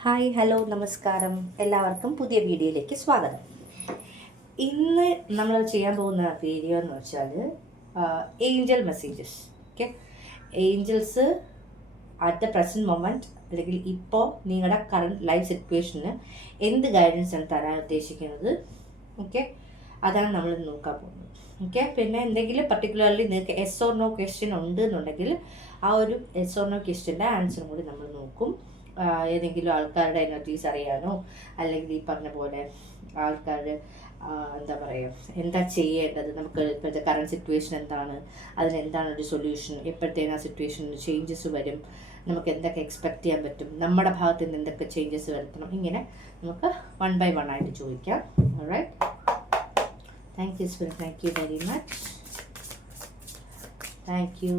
Hi hello നമസ്കാരം, എല്ലാവർക്കും പുതിയ വീഡിയോയിലേക്ക് സ്വാഗതം. ഇന്ന് നമ്മൾ ചെയ്യാൻ പോകുന്ന വീഡിയോ എന്ന് വെച്ചാൽ angel messages. Okay, angels at the present moment അല്ലെങ്കിൽ ഇപ്പോൾ നിങ്ങളുടെ കറണ്ട് ലൈഫ് സിറ്റുവേഷന് എന്ത് ഗൈഡൻസ് ആണ് തരാൻ ഉദ്ദേശിക്കുന്നത്. ഓക്കെ, അതാണ് നമ്മൾ നോക്കാൻ പോകുന്നത്. ഓക്കെ, പിന്നെ എന്തെങ്കിലും പർട്ടിക്കുലർലി നിങ്ങൾക്ക് എസ് ഓർ നോ ക്വസ്റ്റ്യൻ ഉണ്ട് എന്നുണ്ടെങ്കിൽ ആ ഒരു എസ് ഓർ നോ ക്വസ്റ്റ്യൻ്റെ ആൻസറും കൂടി നമ്മൾ നോക്കും. ഏതെങ്കിലും ആൾക്കാരുടെ എനർജീസ് അറിയാനോ അല്ലെങ്കിൽ ഈ പറഞ്ഞ പോലെ ആൾക്കാർ എന്താ പറയുക, എന്താ ചെയ്യേണ്ടത്, നമുക്ക് ഇപ്പോഴത്തെ കറണ്ട് സിറ്റുവേഷൻ എന്താണ്, അതിനെന്താണ് ഒരു സൊല്യൂഷൻ, എപ്പോഴത്തേനും ആ സിറ്റുവേഷനിൽ ചേഞ്ചസ് വരും, നമുക്ക് എന്തൊക്കെ എക്സ്പെക്ട് ചെയ്യാൻ പറ്റും, നമ്മുടെ ഭാഗത്ത് നിന്ന് എന്തൊക്കെ ചേഞ്ചസ് വരുത്തണം, ഇങ്ങനെ നമുക്ക് വൺ ബൈ വൺ ആയിട്ട് ചോദിക്കാം. Alright, thank you spirit, thank you very much, thank you.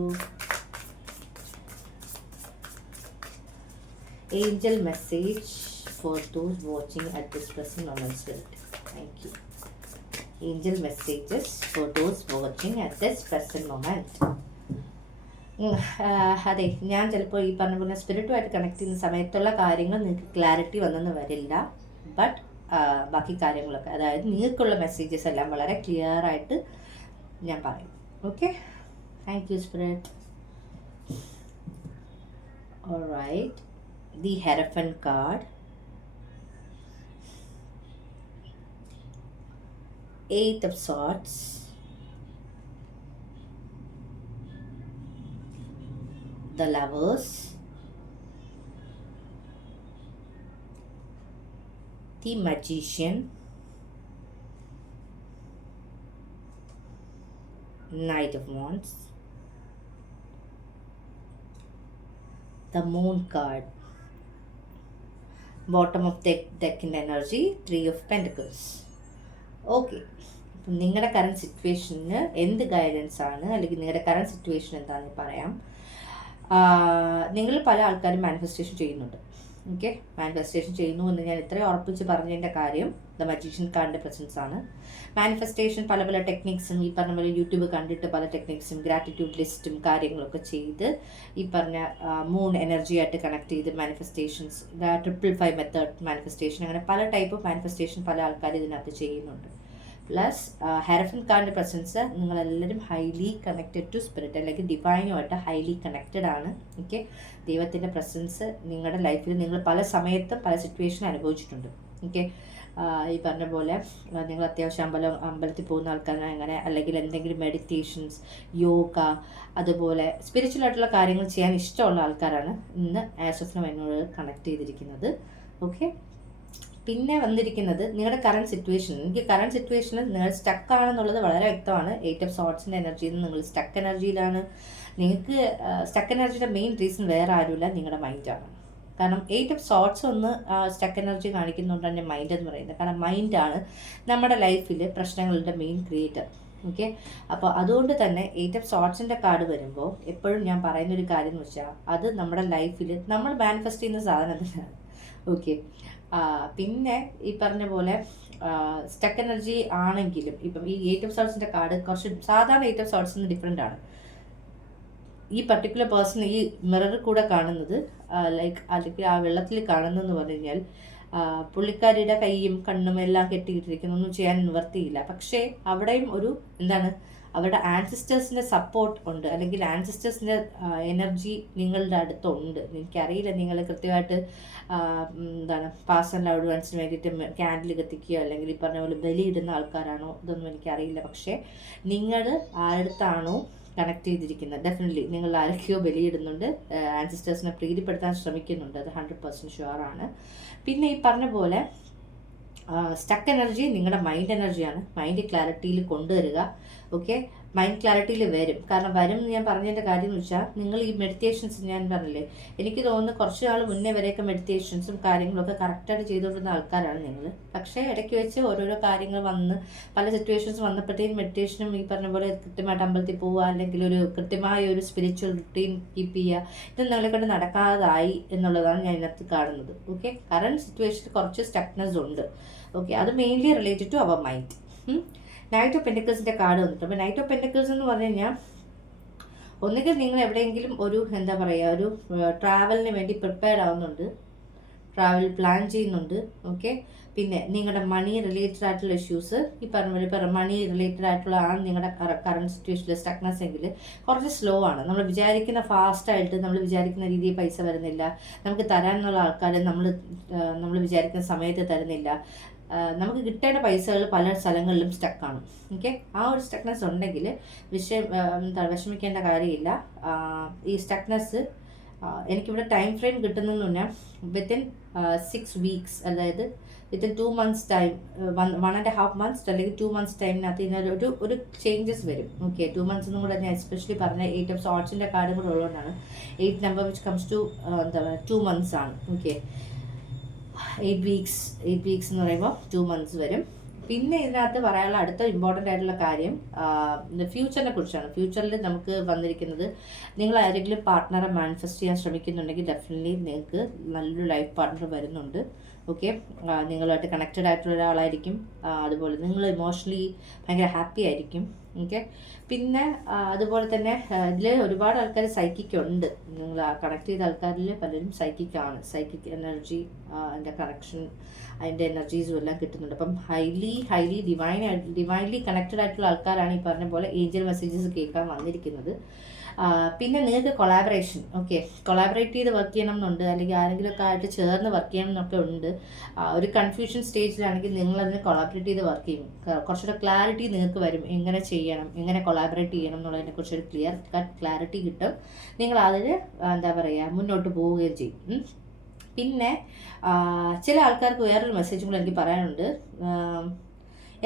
Angel message for those watching at this present moment, spirit. Thank you. Angel messages for those watching at this present moment. അതെ, ഞാൻ ചിലപ്പോൾ ഈ പറഞ്ഞ പോലെ സ്പിരിറ്റുമായിട്ട് connect ചെയ്യുന്ന സമയത്തുള്ള കാര്യങ്ങൾ നിങ്ങൾക്ക് ക്ലാരിറ്റി വന്നെന്ന് വരില്ല. ബട്ട് ബാക്കി കാര്യങ്ങളൊക്കെ, അതായത് നിങ്ങൾക്കുള്ള മെസ്സേജസ് എല്ലാം വളരെ ക്ലിയർ ആയിട്ട് ഞാൻ പറയും. Okay, thank you spirit. Alright, the Hierophant card, Eight of Swords, the Lovers, the Magician, Knight of Wands, the Moon card, bottom of ഡെക്കിൻ്റെ എനർജി, 3 of Pentacles. ഓക്കെ, അപ്പം നിങ്ങളുടെ കറണ്ട് സിറ്റുവേഷന് എന്ത് ഗൈഡൻസ് ആണ് അല്ലെങ്കിൽ നിങ്ങളുടെ കറണ്ട് സിറ്റുവേഷൻ എന്താണെന്ന് പറയാം. നിങ്ങൾ പല ആൾക്കാരും മാനിഫെസ്റ്റേഷൻ ചെയ്യുന്നുണ്ട്. ഓക്കെ, മാനിഫെസ്റ്റേഷൻ ചെയ്യുന്നു എന്ന് ഞാൻ ഇത്രയും ഉറപ്പിച്ച് പറഞ്ഞതിൻ്റെ കാര്യം ദ മജീഷ്യൻ കാർഡിൻ്റെ പ്രസൻസ് ആണ്. മാനിഫെസ്റ്റേഷൻ പല പല ടെക്നിക്സും, ഈ പറഞ്ഞ പോലെ യൂട്യൂബ് കണ്ടിട്ട് പല ടെക്നിക്സും ഗ്രാറ്റിറ്റ്യൂഡ് ലിസ്റ്റും കാര്യങ്ങളൊക്കെ ചെയ്ത് ഈ പറഞ്ഞ മൂൺ എനർജിയായിട്ട് കണക്ട് ചെയ്ത് മാനിഫെസ്റ്റേഷൻസ്, 555 മെത്തേഡ് മാനിഫെസ്റ്റേഷൻ, അങ്ങനെ പല ടൈപ്പ് ഓഫ് മാനിഫെസ്റ്റേഷൻ പല ആൾക്കാർ ഇതിനകത്ത് ചെയ്യുന്നുണ്ട്. പ്ലസ് ഹെറഫൻ കാർഡിൻ്റെ പ്രസൻസ്, നിങ്ങളെല്ലാവരും ഹൈലി കണക്റ്റഡ് ടു സ്പിരിറ്റ് അല്ലെങ്കിൽ ഡിവൈനുമായിട്ട് ഹൈലി കണക്റ്റഡ് ആണ്. ഓക്കെ, ദൈവത്തിൻ്റെ പ്രസൻസ് നിങ്ങളുടെ ലൈഫിൽ നിങ്ങൾ പല സമയത്തും പല സിറ്റുവേഷൻ അനുഭവിച്ചിട്ടുണ്ട്. ഓക്കെ, ഈ പറഞ്ഞ പോലെ നിങ്ങൾ അത്യാവശ്യം അമ്പലത്തിൽ പോകുന്ന ആൾക്കാരാണ് അങ്ങനെ, അല്ലെങ്കിൽ എന്തെങ്കിലും മെഡിറ്റേഷൻസ്, യോഗ, അതുപോലെ സ്പിരിച്വൽ ആയിട്ടുള്ള കാര്യങ്ങൾ ചെയ്യാൻ ഇഷ്ടമുള്ള ആൾക്കാരാണ് ഇന്ന് ആസ് ഓഫ് നൗ എന്നോട് കണക്ട് ചെയ്തിരിക്കുന്നത്. ഓക്കെ, പിന്നെ വന്നിരിക്കുന്നത് നിങ്ങളുടെ കറണ്ട് സിറ്റുവേഷൻ. എനിക്ക് കറണ്ട് സിറ്റുവേഷനിൽ നിങ്ങൾ സ്റ്റക്ക് ആണെന്നുള്ളത് വളരെ വ്യക്തമാണ്. 8 of Swordsൻ്റെ എനർജിയിൽ നിന്ന് നിങ്ങൾ സ്റ്റക്ക് എനർജിയിലാണ്. നിങ്ങൾക്ക് സ്റ്റക്ക് എനർജിയുടെ മെയിൻ റീസൺ വേറെ ആരുമില്ല, നിങ്ങളുടെ മൈൻഡാണ്. കാരണം 8 of Swords ഒന്ന് സ്റ്റക്ക് എനർജി കാണിക്കുന്നുണ്ടാണ് മൈൻഡ് എന്ന് പറയുന്നത്. കാരണം മൈൻഡാണ് നമ്മുടെ ലൈഫിൽ പ്രശ്നങ്ങളുടെ മെയിൻ ക്രിയേറ്റർ. ഓക്കെ, അപ്പോൾ അതുകൊണ്ട് തന്നെ 8 of Swordsൻ്റെ കാർഡ് വരുമ്പോൾ എപ്പോഴും ഞാൻ പറയുന്നൊരു കാര്യം എന്ന് വെച്ചാൽ അത് നമ്മുടെ ലൈഫിൽ നമ്മൾ മാനിഫെസ്റ്റ് ചെയ്യുന്ന സാധനം തന്നെയാണ്. ഓക്കെ, പിന്നെ ഈ പറഞ്ഞ പോലെ സ്റ്റക്ക് എനർജി ആണെങ്കിലും ഇപ്പം ഈ 8 of Swordsൻ്റെ കാർഡ് കുറച്ച് സാധാരണ 8 of Swords നിന്ന് ഡിഫറെൻ്റ് ആണ്. ഈ പർട്ടിക്കുലർ പേഴ്സൺ ഈ മിററിൽ കൂടെ കാണുന്നത് ലൈക്ക് അല്ലെങ്കിൽ ആ വെള്ളത്തിൽ കാണുന്നതെന്ന് പറഞ്ഞു കഴിഞ്ഞാൽ പുള്ളിക്കാരിയുടെ കൈയും കണ്ണും എല്ലാം കെട്ടിയിട്ടിരിക്കുന്നു, ഒന്നും ചെയ്യാൻ നിവർത്തിയില്ല. പക്ഷേ അവിടെയും ഒരു എന്താണ്, അവരുടെ ആൻസിസ്റ്റേഴ്സിൻ്റെ സപ്പോർട്ട് ഉണ്ട്, അല്ലെങ്കിൽ ആൻസിസ്റ്റേഴ്സിൻ്റെ എനർജി നിങ്ങളുടെ അടുത്തുണ്ട്. എനിക്കറിയില്ല നിങ്ങൾ കൃത്യമായിട്ട് എന്താണ് പാസ് ആൻഡ് ലൗഡ് വൺസിന് വേണ്ടിയിട്ട് ക്യാൻഡിൽ കത്തിക്കുകയോ അല്ലെങ്കിൽ ഈ പറഞ്ഞ പോലെ ബലിയിടുന്ന ആൾക്കാരാണോ ഇതൊന്നും എനിക്കറിയില്ല. പക്ഷേ നിങ്ങൾ ആരടുത്താണോ കണക്ട് ചെയ്തിരിക്കുന്നത്, ഡെഫിനറ്റ്ലി നിങ്ങൾ ആരൊക്കെയോ ബലിയിടുന്നുണ്ട്, ആൻസിസ്റ്റേഴ്സിനെ പ്രീതിപ്പെടുത്താൻ ശ്രമിക്കുന്നുണ്ട്, അത് 100% ഷുവറാണ്. പിന്നെ ഈ പറഞ്ഞ പോലെ സ്റ്റക്ക് എനർജി നിങ്ങളുടെ മൈൻഡ് എനർജിയാണ്. മൈൻഡ് ക്ലാരിറ്റിയിൽ കൊണ്ടുവരിക. ഓക്കെ, മൈൻഡ് ക്ലാരിറ്റിയിൽ വരും. കാരണം വരും ഞാൻ പറഞ്ഞതിൻ്റെ കാര്യം എന്ന് വെച്ചാൽ നിങ്ങൾ ഈ മെഡിറ്റേഷൻസ് ഞാൻ പറഞ്ഞില്ലേ, എനിക്ക് തോന്നുന്നു കുറച്ച് നാൾ മുന്നേ വരെയൊക്കെ മെഡിറ്റേഷൻസും കാര്യങ്ങളൊക്കെ കറക്റ്റായിട്ട് ചെയ്തുകൊണ്ടിരുന്ന ആൾക്കാരാണ് നിങ്ങൾ. പക്ഷേ ഇടയ്ക്ക് വെച്ച് ഓരോരോ കാര്യങ്ങൾ വന്ന് പല സിറ്റുവേഷൻസ് വന്നപ്പോഴത്തേക്കും മെഡിറ്റേഷനും ഈ പറഞ്ഞ പോലെ കൃത്യമായിട്ട് അമ്പലത്തിൽ പോവുക അല്ലെങ്കിൽ ഒരു കൃത്യമായ ഒരു സ്പിരിച്വൽ റുട്ടീൻ കീപ്പ് ചെയ്യുക, ഇത് നിങ്ങളെ കൊണ്ട് നടക്കാതായി എന്നുള്ളതാണ് ഞാൻ ഇതിനകത്ത് കാണുന്നത്. ഓക്കെ, കറണ്ട് സിറ്റുവേഷനിൽ കുറച്ച് സ്റ്റക്നെസ് ഉണ്ട്. ഓക്കെ, അത് mainly related to our mind. Knight of പെൻറ്റക്കിൾസിൻ്റെ കാർഡ് വന്നിട്ട്, അപ്പോൾ നൈറ്റ് ഓഫ് പെൻറ്റക്കിൾസ് എന്ന് പറഞ്ഞു കഴിഞ്ഞാൽ ഒന്നുകിൽ നിങ്ങൾ എവിടെയെങ്കിലും ഒരു എന്താ പറയുക ഒരു ട്രാവലിന് വേണ്ടി പ്രിപ്പയർഡ് ആവുന്നുണ്ട്, ട്രാവൽ പ്ലാൻ ചെയ്യുന്നുണ്ട്. ഓക്കെ, പിന്നെ നിങ്ങളുടെ മണി റിലേറ്റഡ് ആയിട്ടുള്ള ഇഷ്യൂസ്, ഈ പറഞ്ഞ മണി റിലേറ്റഡ് ആയിട്ടുള്ള ആണ് നിങ്ങളുടെ കറണ്ട് സിറ്റുവേഷനിൽ സ്റ്റക്നെസ് എങ്കിൽ കുറച്ച് സ്ലോ ആണ്. നമ്മൾ വിചാരിക്കുന്ന ഫാസ്റ്റായിട്ട് നമ്മൾ വിചാരിക്കുന്ന രീതിയിൽ പൈസ വരുന്നില്ല, നമുക്ക് തരാനുള്ള ആൾക്കാർ നമ്മൾ വിചാരിക്കുന്ന സമയത്ത് തരുന്നില്ല, നമുക്ക് കിട്ടേണ്ട പൈസകൾ പല സ്ഥലങ്ങളിലും സ്റ്റക്കാണ്. ഓക്കെ, ആ ഒരു സ്റ്റക്നെസ് ഉണ്ടെങ്കിൽ വിഷമിക്കേണ്ട കാര്യമില്ല. ഈ സ്റ്റക്നെസ് എനിക്കിവിടെ ടൈം ഫ്രെയിം കിട്ടുന്നതെന്ന് പറഞ്ഞാൽ വിത്തിൻ 6 വീക്സ്, അതായത് വിത്തിൻ 2 months ടൈം, 1.5 months അല്ലെങ്കിൽ 2 months ടൈമിനകത്ത് ഇതിനൊരു ഒരു ചേഞ്ചസ് വരും. ഓക്കെ, 2 months എന്നും കൂടെ ഞാൻ എസ്പെഷ്യലി പറഞ്ഞ 8 of Swordsൻ്റെ കാർഡും കൂടെ ഉള്ളതുകൊണ്ടാണ്. 8 number which comes to 2 months ആണ്. ഓക്കെ, 8 weeks എന്ന് പറയുമ്പോൾ 2 months വരും. പിന്നെ ഇതിനകത്ത് പറയാനുള്ള അടുത്ത ഇമ്പോർട്ടൻ്റ് ആയിട്ടുള്ള കാര്യം ഫ്യൂച്ചറിനെ കുറിച്ചാണ്. ഫ്യൂച്ചറിൽ നമുക്ക് വന്നിരിക്കുന്നത്, നിങ്ങൾ ആരെങ്കിലും പാർട്ട്ണറെ മാനിഫെസ്റ്റ് ചെയ്യാൻ ശ്രമിക്കുന്നുണ്ടെങ്കിൽ ഡെഫിനറ്റ്ലി നിങ്ങൾക്ക് നല്ലൊരു ലൈഫ് പാർട്ട്ണർ വരുന്നുണ്ട്. ഓക്കെ, നിങ്ങളുമായിട്ട് കണക്റ്റഡ് ആയിട്ടുള്ള ഒരാളായിരിക്കും. അതുപോലെ നിങ്ങൾ ഇമോഷണലി ഭയങ്കര ഹാപ്പി ആയിരിക്കും. ഓക്കെ, പിന്നെ അതുപോലെ തന്നെ ഇതിൽ ഒരുപാട് ആൾക്കാർ സൈക്കിക്കുണ്ട്. നിങ്ങൾ കണക്ട് ചെയ്ത ആൾക്കാരിൽ പലരും സൈക്കിക്കാണ്. സൈക്കിക് എനർജി, അതിൻ്റെ കണക്ഷൻ, അതിൻ്റെ എനർജീസും എല്ലാം കിട്ടുന്നുണ്ട്. അപ്പം ഹൈലി ഡിവൈൻലി കണക്റ്റഡ് ആയിട്ടുള്ള ആൾക്കാരാണ് ഈ പറഞ്ഞ പോലെ ഏഞ്ചൽ മെസ്സേജസ് കേൾക്കാൻ വന്നിരിക്കുന്നത്. പിന്നെ നിങ്ങൾക്ക് കൊളാബറേഷൻ, ഓക്കെ, കൊളാബറേറ്റ് ചെയ്ത് വർക്ക് ചെയ്യണം എന്നുണ്ട്, അല്ലെങ്കിൽ ആരെങ്കിലുമൊക്കെ ആയിട്ട് ചേർന്ന് വർക്ക് ചെയ്യണം എന്നൊക്കെ ഉണ്ട്. ഒരു കൺഫ്യൂഷൻ സ്റ്റേജിലാണെങ്കിൽ നിങ്ങളതിന് കൊളാബറേറ്റ് ചെയ്ത് വർക്ക് ചെയ്യും. കുറച്ചുകൂടെ ക്ലാരിറ്റി നിങ്ങൾക്ക് വരും, എങ്ങനെ ചെയ്യണം, എങ്ങനെ കൊളാബറേറ്റ് ചെയ്യണം എന്നുള്ളതിനെക്കുറിച്ചൊരു ക്ലിയർ കട്ട് ക്ലാരിറ്റി കിട്ടും. നിങ്ങൾ അതിന് മുന്നോട്ട് പോവുകയും ചെയ്യും. പിന്നെ ചില ആൾക്കാർക്ക് വേറൊരു മെസ്സേജും കൂടെ എനിക്ക് പറയാനുണ്ട്.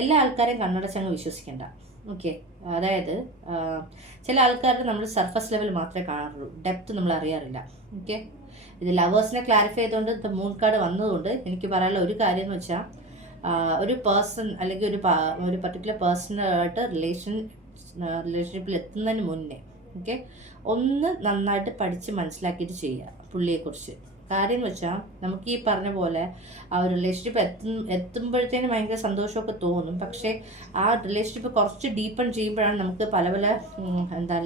എല്ലാ ആൾക്കാരെയും കണ്ണടച്ചങ്ങ് വിശ്വസിക്കേണ്ട. ഓക്കെ, അതായത് ചില ആൾക്കാരുടെ നമ്മൾ സർഫസ് ലെവൽ മാത്രമേ കാണാറുള്ളൂ, ഡെപ്ത് നമ്മൾ അറിയാറില്ല. ഓക്കെ, ഇത് ലവേഴ്സിനെ ക്ലാരിഫൈ ചെയ്തുകൊണ്ട് മൂൺ കാർഡ് വന്നതുകൊണ്ട് എനിക്ക് പറയാനുള്ള ഒരു കാര്യം എന്ന് വെച്ചാൽ, ഒരു പേഴ്സൺ അല്ലെങ്കിൽ ഒരു പർട്ടിക്കുലർ പേഴ്സണായിട്ട് റിലേഷൻഷിപ്പിൽ എത്തുന്നതിന് മുന്നേ ഓക്കെ ഒന്ന് നന്നായിട്ട് പഠിച്ച് മനസ്സിലാക്കിയിട്ട് ചെയ്യുക പുള്ളിയെക്കുറിച്ച്. കാര്യം എന്ന് വെച്ചാൽ നമുക്ക് ഈ പറഞ്ഞ പോലെ ആ ഒരു റിലേഷൻഷിപ്പ് എത്തുമ്പോഴത്തേനും ഭയങ്കര സന്തോഷമൊക്കെ തോന്നും. പക്ഷേ ആ റിലേഷൻഷിപ്പ് കുറച്ച് ഡീപ്പൺ ചെയ്യുമ്പോഴാണ് നമുക്ക് പല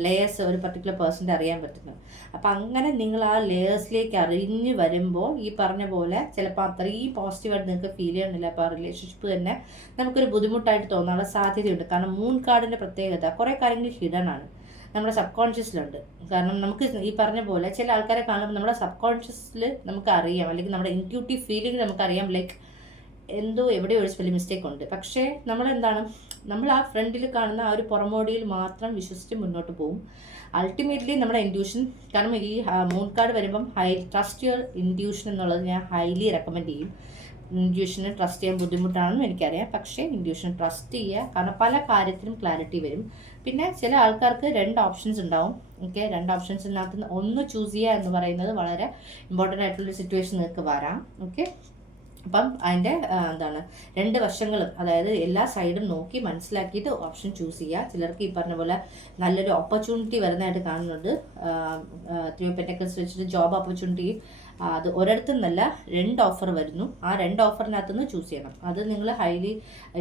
ലെയേഴ്സ് ഒരു പർട്ടിക്കുലർ പേഴ്സൻ്റെ അറിയാൻ പറ്റുന്നത്. അപ്പം അങ്ങനെ നിങ്ങൾ ആ ലെയേഴ്സിലേക്ക് അറിഞ്ഞ് വരുമ്പോൾ ഈ പറഞ്ഞ പോലെ ചിലപ്പോൾ അത്രയും പോസിറ്റീവായിട്ട് നിങ്ങൾക്ക് ഫീൽ ചെയ്യണമെന്നില്ല. അപ്പോൾ ആ റിലേഷൻഷിപ്പ് തന്നെ നമുക്കൊരു ബുദ്ധിമുട്ടായിട്ട് തോന്നാനുള്ള സാധ്യതയുണ്ട്. കാരണം മൂൺ കാർഡിൻ്റെ പ്രത്യേകത കുറേ കാര്യങ്ങൾ ഹിഡൻ ആണ്, നമ്മുടെ സബ് കോൺഷ്യസിലുണ്ട്. കാരണം നമുക്ക് ഈ പറഞ്ഞ പോലെ ചില ആൾക്കാരെ കാണുമ്പോൾ നമ്മുടെ സബ് കോൺഷ്യസിൽ നമുക്ക് അറിയാം, അല്ലെങ്കിൽ നമ്മുടെ ഇൻറ്റ്യൂട്ടീവ് ഫീലിംഗ് നമുക്കറിയാം, ലൈക്ക് എന്തോ എവിടെയോ ഒരു സ്പെല്ലിംഗ് മിസ്റ്റേക്ക് ഉണ്ട്. പക്ഷേ നമ്മൾ ആ ഫ്രണ്ടിൽ കാണുന്ന ആ ഒരു പുറമോടിയിൽ മാത്രം വിശ്വസിച്ച് മുന്നോട്ട് പോകും. അൾട്ടിമേറ്റ്ലി നമ്മുടെ ഇൻറ്റ്യൂഷൻ, കാരണം ഈ മൂൺ കാർഡ് വരുമ്പം ട്രസ്റ്റ് യുവർ ഇൻറ്റ്യൂഷൻ എന്നുള്ളത് ഞാൻ ഹൈലി റെക്കമെൻഡ് ചെയ്യും. ഇൻറ്റ്യൂഷനെ ട്രസ്റ്റ് ചെയ്യാൻ ബുദ്ധിമുട്ടാണെന്ന് എനിക്കറിയാം, പക്ഷേ ഇൻറ്റ്യൂഷൻ ട്രസ്റ്റ് ചെയ്യുക. കാരണം പല കാര്യത്തിലും ക്ലാരിറ്റി വരും. പിന്നെ ചില ആൾക്കാർക്ക് 2 ഓപ്ഷൻസ് ഉണ്ടാവും. ഓക്കെ, 2 ഓപ്ഷൻസിനകത്ത് ഒന്ന് ചൂസ് ചെയ്യുക എന്ന് പറയുന്നത് വളരെ ഇമ്പോർട്ടൻ്റ് ആയിട്ടുള്ളൊരു സിറ്റുവേഷൻ നിങ്ങൾക്ക് വരാം. ഓക്കെ, അപ്പം അതിൻ്റെ 2 വശങ്ങളും, അതായത് എല്ലാ സൈഡും നോക്കി മനസ്സിലാക്കിയിട്ട് ഓപ്ഷൻ ചൂസ് ചെയ്യുക. ചിലർക്ക് ഈ പറഞ്ഞ പോലെ നല്ലൊരു ഓപ്പർച്യൂണിറ്റി വരുന്നതായിട്ട് കാണുന്നുണ്ട്. 3 of Pentacles വെച്ചിട്ട് ജോബ് ഓപ്പർച്യൂണിറ്റി, അത് ഒരിടത്തു നിന്നല്ല 2 ഓഫർ വരുന്നു. ആ 2 ഓഫറിനകത്തുനിന്ന് ചൂസ് ചെയ്യണം. അത് നിങ്ങൾ ഹൈലി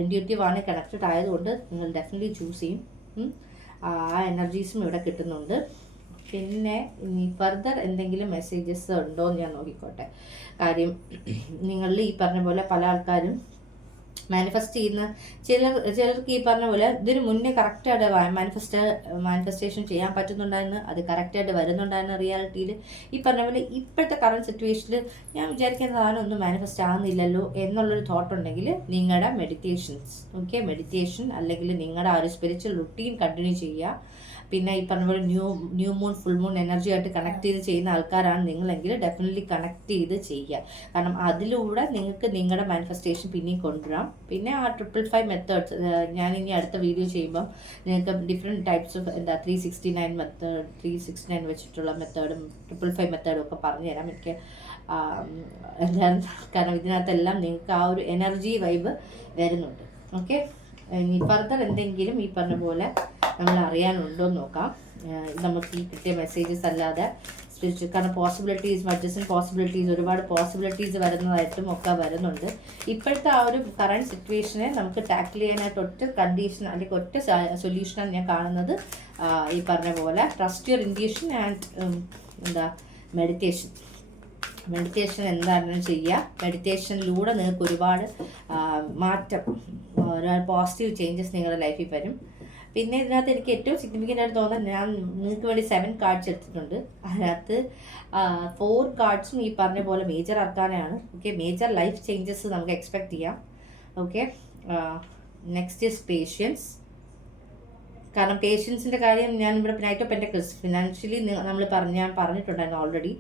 ഇൻറ്റ്യൂട്ടീവ് ആണ്, കണക്റ്റഡ് ആയതുകൊണ്ട് നിങ്ങൾ ഡെഫിനറ്റ്ലി ചൂസ് ചെയ്യും. ആ എനർജീസും ഇവിടെ കിട്ടുന്നുണ്ട്. പിന്നെ ഇനി ഫർദർ എന്തെങ്കിലും മെസ്സേജസ് ഉണ്ടോ എന്ന് ഞാൻ നോക്കിക്കോട്ടെ. കാര്യം നിങ്ങളിൽ ഈ പറഞ്ഞ പോലെ പല ആൾക്കാരും മാനിഫെസ്റ്റ് ചെയ്യുന്ന ചിലർക്ക് ഈ പറഞ്ഞ പോലെ ഇതിന് മുന്നേ കറക്റ്റായിട്ട് മാനിഫെസ്റ്റേഷൻ ചെയ്യാൻ പറ്റുന്നുണ്ടായിരുന്നു, അത് കറക്റ്റായിട്ട് വരുന്നുണ്ടായിരുന്നു. റിയാലിറ്റിയിൽ ഈ പറഞ്ഞ പോലെ ഇപ്പോഴത്തെ കറണ്ട് സിറ്റുവേഷനിൽ ഞാൻ വിചാരിക്കുന്ന സാധനം മാനിഫെസ്റ്റ് ആകുന്നില്ലല്ലോ എന്നുള്ളൊരു തോട്ട് ഉണ്ടെങ്കിൽ നിങ്ങളുടെ മെഡിറ്റേഷൻ അല്ലെങ്കിൽ നിങ്ങളുടെ ആ ഒരു സ്പിരിച്വൽ റുട്ടീൻ കണ്ടിന്യൂ ചെയ്യുക. പിന്നെ ഈ പറഞ്ഞ പോലെ new moon full moon energy ആയിട്ട് കണക്ട് ചെയ്ത് ചെയ്യുന്ന ആൾക്കാരാണ് നിങ്ങളെങ്കിൽ ഡെഫിനറ്റ്ലി കണക്ട് ചെയ്ത് ചെയ്യുക. കാരണം അതിലൂടെ നിങ്ങൾക്ക് നിങ്ങളുടെ മാനിഫെസ്റ്റേഷൻ പിന്നെയും കൊണ്ടുവരാം. പിന്നെ ആ 555 മെത്തേഡ്സ് ഞാൻ ഇനി അടുത്ത വീഡിയോ ചെയ്യുമ്പം നിങ്ങൾക്ക് ഡിഫറെൻറ്റ് ടൈപ്സ് ഓഫ് 369 മെത്തേഡ് 369 വെച്ചിട്ടുള്ള മെത്തേഡും 555 മെത്തേഡും ഒക്കെ പറഞ്ഞു തരാം. എനിക്ക് കാരണം ഇതിനകത്തെല്ലാം നിങ്ങൾക്ക് ആ ഒരു എനർജി വൈബ് വരുന്നുണ്ട്. ഓക്കെ, ഇനി ഫർദർ എന്തെങ്കിലും ഈ പറഞ്ഞ പോലെ നമ്മൾ അറിയാനുണ്ടോ എന്ന് നോക്കാം. നമുക്ക് ഈ കിട്ടിയ മെസ്സേജസ് അല്ലാതെ സ്പിരിച്വൽ, കാരണം പോസിബിലിറ്റീസ് ഒരുപാട് പോസിബിലിറ്റീസ് വരുന്നതായിട്ടും ഒക്കെ വരുന്നുണ്ട്. ഇപ്പോഴത്തെ ആ ഒരു കറണ്ട് സിറ്റുവേഷനെ നമുക്ക് ടാക്കിൾ ചെയ്യാനായിട്ട് ഒറ്റ കണ്ടീഷൻ അല്ലെങ്കിൽ ഒറ്റ സൊല്യൂഷനാണ് ഞാൻ കാണുന്നത്. ഈ പറഞ്ഞ പോലെ trust your intuition and meditation. Meditation എന്താണെന്ന് ചെയ്യുക. മെഡിറ്റേഷനിലൂടെ നിങ്ങൾക്ക് ഒരുപാട് മാറ്റം, ഒരുപാട് പോസിറ്റീവ് ചേഞ്ചസ് നിങ്ങളുടെ ലൈഫിൽ വരും. പിന്നെ ഇതിനകത്ത് എനിക്ക് ഏറ്റവും സിഗ്നിഫിക്കൻ്റ് ആയിട്ട് തോന്നുന്നത്, ഞാൻ നിങ്ങൾക്ക് വേണ്ടി 7 കാർഡ്സ് എടുത്തിട്ടുണ്ട്. അതിനകത്ത് 4 കാർഡ്സും ഈ പറഞ്ഞ പോലെ മേജർ അർക്കാനയാണ്. ഓക്കെ, മേജർ ലൈഫ് ചേഞ്ചസ് നമുക്ക് എക്സ്പെക്ട് ചെയ്യാം. Okay, next is patience. കാരണം പേഷ്യൻസിൻ്റെ കാര്യം ഞാൻ ഇവിടെ നൈറ്റ് ഓഫ് പെന്റക്കിൾസ് ഫിനാൻഷ്യലി ഞാൻ പറഞ്ഞിട്ടുണ്ടായിരുന്നു ഓൾറെഡി.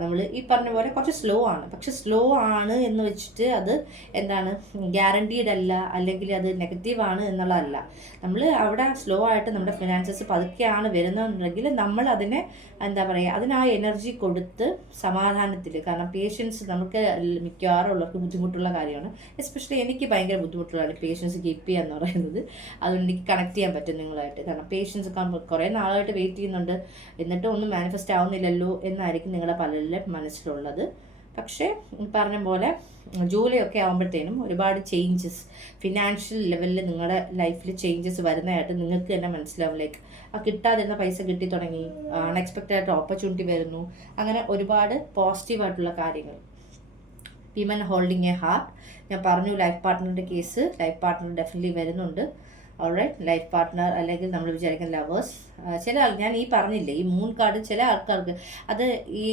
നമ്മൾ ഈ പറഞ്ഞ പോലെ കുറച്ച് സ്ലോ ആണ്. പക്ഷെ സ്ലോ ആണ് എന്ന് വെച്ചിട്ട് അത് എന്താണ് ഗ്യാരണ്ടീഡ് അല്ല, അല്ലെങ്കിൽ അത് നെഗറ്റീവാണ് എന്നുള്ളതല്ല. നമ്മൾ അവിടെ സ്ലോ ആയിട്ട് നമ്മുടെ ഫിനാൻസസ് പതുക്കെയാണ് വരുന്നതെന്നുണ്ടെങ്കിൽ നമ്മൾ അതിനെ എന്താ പറയുക, അതിന് ആ എനർജി കൊടുത്ത് സമാധാനത്തിൽ, കാരണം പേഷ്യൻസ് നമുക്ക് മിക്കവാറും ഉള്ളവർക്ക് ബുദ്ധിമുട്ടുള്ള കാര്യമാണ്. എസ്പെഷ്യലി എനിക്ക് ഭയങ്കര ബുദ്ധിമുട്ടുള്ളതാണ് പേഷ്യൻസ് കീപ്പ് ചെയ്യുക എന്ന് പറയുന്നത്. അതുകൊണ്ട് എനിക്ക് കണക്ട് ചെയ്യാൻ പറ്റും നിങ്ങളായിട്ട്. കാരണം പേഷ്യൻസ് കുറേ നാളായിട്ട് വെയിറ്റ് ചെയ്യുന്നുണ്ട്, എന്നിട്ടും ഒന്നും മാനിഫെസ്റ്റ് ആവുന്നില്ലല്ലോ എന്നായിരിക്കും നിങ്ങളുടെ പലരുടെ മനസ്സിലുള്ളത്. പക്ഷേ പറഞ്ഞ പോലെ ജൂലൈ ഒക്കെ ആകുമ്പോഴത്തേനും ഒരുപാട് ചേഞ്ചസ് ഫിനാൻഷ്യൽ ലെവലിൽ നിങ്ങളുടെ ലൈഫിൽ ചേഞ്ചസ് വരുന്നതായിട്ട് നിങ്ങൾക്ക് തന്നെ മനസ്സിലാവും. ലൈക്ക് ആ കിട്ടാതിരുന്ന പൈസ കിട്ടി തുടങ്ങി, അൺഎക്സ്പെക്റ്റഡ് ആയിട്ട് ഓപ്പർച്യൂണിറ്റി വരുന്നു, അങ്ങനെ ഒരുപാട് പോസിറ്റീവായിട്ടുള്ള കാര്യങ്ങൾ. വിമൻ ഹോൾഡിങ് എ ഹാർട്ട്, ഞാൻ പറഞ്ഞു ലൈഫ് പാർട്ട്ണറിൻ്റെ case, life partner definitely alright. Life, ലൈഫ് പാർട്ട്ണർ അല്ലെങ്കിൽ നമ്മൾ വിചാരിക്കുന്ന ലവേഴ്സ്. ചില ഞാൻ ഈ പറഞ്ഞില്ലേ ഈ 3 കാർഡ് ചില ആൾക്കാർക്ക് അത് ഈ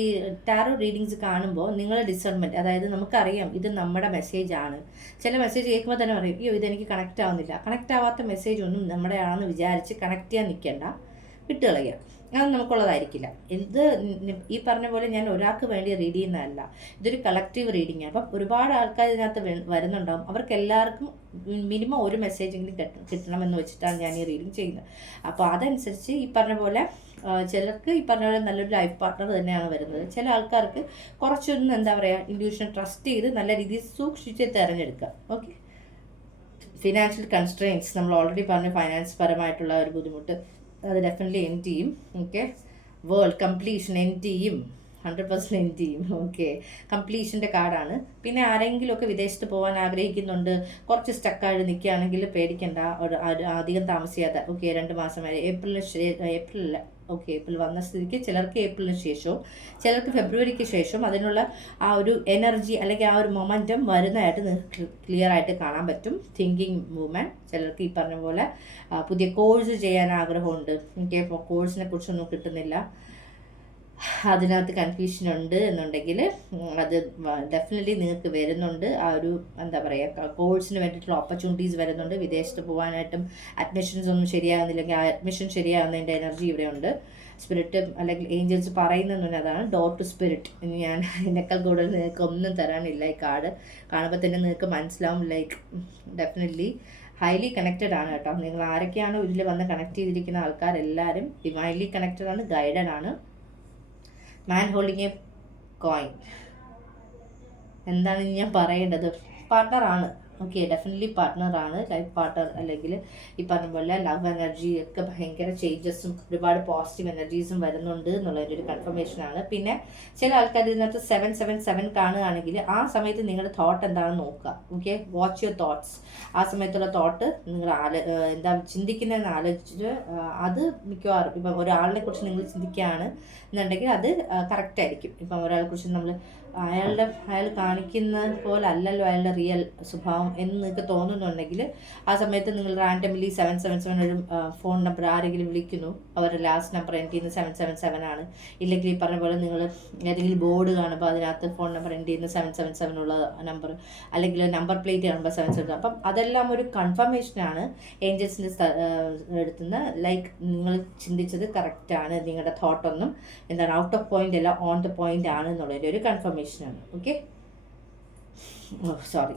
ടാരോ റീഡിങ്സ് കാണുമ്പോൾ നിങ്ങളുടെ ഡിസേൺമെൻറ്റ്, അതായത് നമുക്കറിയാം ഇത് നമ്മുടെ മെസ്സേജ് ആണ്. ചില മെസ്സേജ് കേൾക്കുമ്പോൾ തന്നെ പറയും അയ്യോ ഇതെനിക്ക് കണക്റ്റ് ആവുന്നില്ല. കണക്റ്റ് ആവാത്ത മെസ്സേജ് ഒന്നും നമ്മുടെ ആണെന്ന് വിചാരിച്ച് കണക്ട് ചെയ്യാൻ നിൽക്കേണ്ട, വിട്ടുകളയുക. അത് നമുക്കുള്ളതായിരിക്കില്ല. ഇത് ഈ പറഞ്ഞ പോലെ ഞാൻ ഒരാൾക്ക് വേണ്ടി റീഡ് ചെയ്യുന്നതല്ല, ഇതൊരു കളക്റ്റീവ് റീഡിങ് ആണ്. അപ്പം ഒരുപാട് ആൾക്കാർ ഇതിനകത്ത് വരുന്നുണ്ടാവും. അവർക്ക് എല്ലാവർക്കും മിനിമം ഒരു മെസ്സേജെങ്കിലും കിട്ടണമെന്ന് വെച്ചിട്ടാണ് ഞാൻ ഈ റീഡിങ് ചെയ്യുന്നത്. അപ്പോൾ അതനുസരിച്ച് ഈ പറഞ്ഞ പോലെ ചിലർക്ക് ഈ പറഞ്ഞ പോലെ നല്ലൊരു ലൈഫ് പാർട്ട്ണർ തന്നെയാണ് വരുന്നത്. ചില ആൾക്കാർക്ക് കുറച്ചൊന്നും എന്താ പറയുക ഇൻഡ്യൂഷൻ ട്രസ്റ്റ് ചെയ്ത് നല്ല രീതിയിൽ സൂക്ഷിച്ച് തിരഞ്ഞെടുക്കുക. ഓക്കെ, ഫിനാൻഷ്യൽ കൺസ്ട്രെയിൻസ് നമ്മൾ ഓൾറെഡി പറഞ്ഞു, ഫൈനാൻസ് പരമായിട്ടുള്ള ഒരു ബുദ്ധിമുട്ട് അത് ഡെഫിനറ്റ്ലി എൻഡ് ചെയ്യും. ഓക്കെ, വേൾഡ് കംപ്ലീഷൻ എൻഡ് ചെയ്യും, 100% എൻഡ് ചെയ്യും. ഓക്കെ, കംപ്ലീഷൻ്റെ കാർഡാണ്. പിന്നെ ആരെങ്കിലുമൊക്കെ വിദേശത്ത് പോകാൻ ആഗ്രഹിക്കുന്നുണ്ട്, കുറച്ച് സ്റ്റക്കായിട്ട് നിൽക്കുകയാണെങ്കിൽ പേടിക്കേണ്ട, അധികം താമസിയാതെ. ഓക്കെ, 2 മാസം വരെ ഏപ്രിലിൽ ഓക്കെ, ഏപ്രിൽ വന്ന സ്ഥിതിക്ക് ചിലർക്ക് ഏപ്രിലിന് ശേഷവും ചിലർക്ക് ഫെബ്രുവരിക്ക് ശേഷം അതിനുള്ള ആ ഒരു എനർജി അല്ലെങ്കിൽ ആ ഒരു മൊമെൻറ്റം വരുന്നതായിട്ട് നിങ്ങൾക്ക് ക്ലിയർ ആയിട്ട് കാണാൻ പറ്റും. Thinking movement. ചിലർക്ക് ഈ പറഞ്ഞ പോലെ പുതിയ കോഴ്സ് ചെയ്യാൻ ആഗ്രഹമുണ്ട്. എനിക്ക് കോഴ്സിനെ കുറിച്ചൊന്നും കിട്ടുന്നില്ല, അതിനകത്ത് കൺഫ്യൂഷൻ ഉണ്ട് എന്നുണ്ടെങ്കിൽ അത് ഡെഫിനറ്റ്ലി നിങ്ങൾക്ക് വരുന്നുണ്ട്. ആ ഒരു എന്താ പറയുക കോഴ്സിന് വേണ്ടിയിട്ടുള്ള ഓപ്പർച്യൂണിറ്റീസ് വരുന്നുണ്ട്. വിദേശത്ത് പോകാനായിട്ടും അഡ്മിഷൻസ് ഒന്നും ശരിയാകുന്നില്ലെങ്കിൽ ആ അഡ്മിഷൻ ശരിയാകുന്നതിൻ്റെ എനർജി ഇവിടെയുണ്ട്. സ്പിരിറ്റ് അല്ലെങ്കിൽ ഏഞ്ചൽസ് പറയുന്നതെന്ന് അതാണ്, ഡോർ ടു സ്പിരിറ്റ്. ഇനി ഞാൻ ഇതിനേക്കാൾ കൂടുതൽ നിങ്ങൾക്ക് ഒന്നും തരാനില്ല. ഈ കാർഡ് കാണുമ്പോൾ തന്നെ നിങ്ങൾക്ക് മനസ്സിലാവും. ലൈക്ക് ഡെഫിനറ്റ്ലി ഹൈലി കണക്റ്റഡ് ആണ് കേട്ടോ. നിങ്ങൾ ആരൊക്കെയാണോ ഇതിൽ വന്ന് കണക്ട് ചെയ്തിരിക്കുന്ന ആൾക്കാരെല്ലാവരും ഡിവൈൻലി കണക്റ്റഡ് ആണ്, ഗൈഡഡ് ആണ്. മാൻ ഹോൾഡിങ് എ കോയിൻ, എന്താണ് ഞാൻ പറയേണ്ടത്? പാർട്ട്ണറാണ്. ഓക്കെ, ഡെഫിനറ്റ്ലി പാർട്ട്ണറാണ്, ലൈഫ് പാർട്ട്ണർ. അല്ലെങ്കിൽ ഈ പറഞ്ഞ പോലെ ലവ് എനർജി ഒക്കെ ഭയങ്കര ചേഞ്ചസും ഒരുപാട് പോസിറ്റീവ് എനർജീസും വരുന്നുണ്ട് എന്നുള്ളതിൻ്റെ ഒരു കൺഫർമേഷനാണ്. പിന്നെ ചില ആൾക്കാർ ഇതിനകത്ത് 777 കാണുകയാണെങ്കിൽ ആ സമയത്ത് നിങ്ങളുടെ തോട്ട് എന്താണെന്ന് നോക്കുക. Okay, watch your thoughts. ആ സമയത്തുള്ള തോട്ട് നിങ്ങൾ എന്താ ചിന്തിക്കുന്നതെന്ന് ആലോചിച്ചിട്ട് അത് മിക്കവാറും ഇപ്പം ഒരാളിനെ കുറിച്ച് നിങ്ങൾ ചിന്തിക്കുകയാണ് എന്നുണ്ടെങ്കിൽ അത് കറക്റ്റ് ആയിരിക്കും. ഇപ്പം ഒരാളെ കുറിച്ച് നമ്മൾ അയാൾ കാണിക്കുന്ന പോലെ അല്ലല്ലോ അയാളുടെ റിയൽ സ്വഭാവം എന്ന് നിങ്ങൾക്ക് തോന്നുന്നുണ്ടെങ്കിൽ ആ സമയത്ത് നിങ്ങൾ റാൻഡംലി 777 ഒരു ഫോൺ നമ്പർ ആരെങ്കിലും വിളിക്കുന്നു, അവരുടെ ലാസ്റ്റ് നമ്പർ എൻഡ് ചെയ്യുന്ന 777 ആണ്. ഇല്ലെങ്കിൽ ഈ പറഞ്ഞ പോലെ നിങ്ങൾ ഏതെങ്കിലും ബോർഡ് കാണുമ്പോൾ അതിനകത്ത് ഫോൺ നമ്പർ എൻഡ് ചെയ്യുന്ന 777 ഉള്ള നമ്പർ, അല്ലെങ്കിൽ നമ്പർ പ്ലേറ്റ് കാണുമ്പോൾ 777. അപ്പം അതെല്ലാം ഒരു കൺഫർമേഷനാണ് ഏഞ്ചൽസിൻ്റെ എടുത്തുന്ന. ലൈക്ക് നിങ്ങൾ ചിന്തിച്ചത് കറക്റ്റാണ്, നിങ്ങളുടെ തോട്ടൊന്നും എന്താണ് ഔട്ട് ഓഫ് പോയിന്റ് അല്ല, ഓൺ ദ പോയിന്റ് ആണ് എന്നുള്ളതിൻ്റെ ഒരു കൺഫർമേഷനാണ്. Okay, sorry.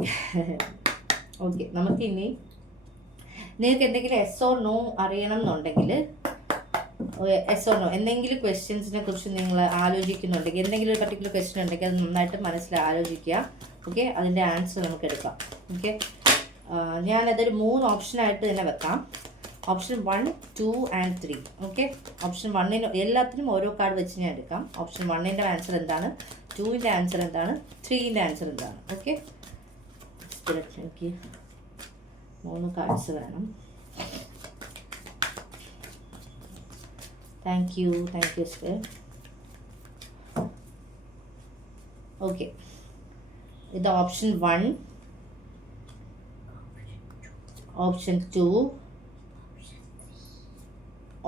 ഓക്കെ, നമുക്കിനി നിങ്ങൾക്ക് എന്തെങ്കിലും എസ് ഓർ നോ അറിയണം എന്നുണ്ടെങ്കിൽ, എസ് ഓർ നോ എന്തെങ്കിലും ക്വസ്റ്റ്യൻസിനെ കുറിച്ച് നിങ്ങൾ ആലോചിക്കുന്നുണ്ടെങ്കിൽ, എന്തെങ്കിലും ഒരു പർട്ടിക്കുലർ ക്വസ്റ്റ്യൻ ഉണ്ടെങ്കിൽ അത് നന്നായിട്ട് മനസ്സിൽ ആലോചിക്കുക. ഓക്കെ, അതിൻ്റെ ആൻസർ നമുക്ക് എടുക്കാം. ഓക്കെ, ഞാനതൊരു 3 ഓപ്ഷനായിട്ട് തന്നെ വെക്കാം. Option 1, 2 and 3. ഓക്കെ, ഓപ്ഷൻ 1ന് എല്ലാത്തിനും ഓരോ കാർഡ് വെച്ച് ഞാൻ എടുക്കാം. ഓപ്ഷൻ 1ൻ്റെ ആൻസർ എന്താണ്, 2ൻ്റെ ആൻസർ എന്താണ്, 3ൻ്റെ ആൻസർ എന്താണ്. ഓക്കെ, എനിക്ക് 3 കാർഡ്സ് വേണം. Thank you sir. ഓക്കെ, ഇത് ഓപ്ഷൻ 1, ഓപ്ഷൻ 2,